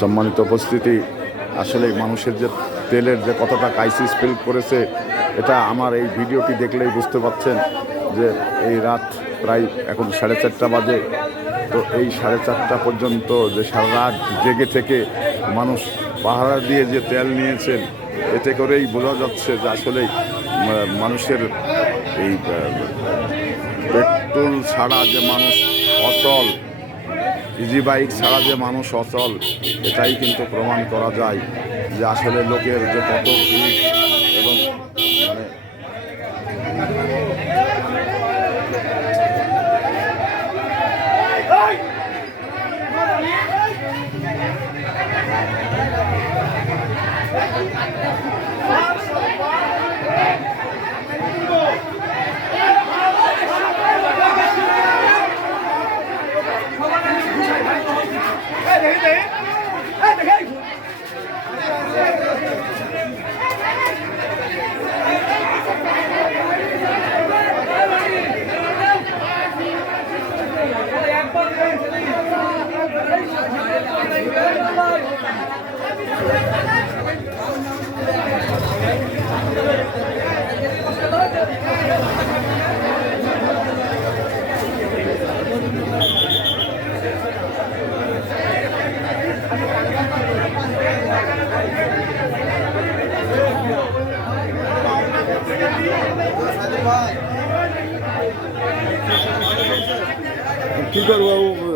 সম্মানিত উপস্থিতি, আসলে মানুষের যে তেলের যে কতটা ক্রাইসিস ফিল করেছে, এটা আমার এই ভিডিওটি দেখলেই বুঝতে পারছেন যে এই রাত প্রায় এখন 4:30 বাজে। তো এই 4:30 পর্যন্ত যে সারা রাত জেগে থেকে মানুষ পাহারা দিয়ে যে তেল নিয়েছেন, এতে করেই বোঝা যাচ্ছে যে আসলে মানুষের এই পেট্রোল ছাড়া যে মানুষ অচল, ইজি বাইক ছাড়া যে মানুষ অচল, এটাই কিন্তু প্রমাণ করা যায় যে আসলে লোকের যে কত ভিড় এবং মানে কি করবো বাবু?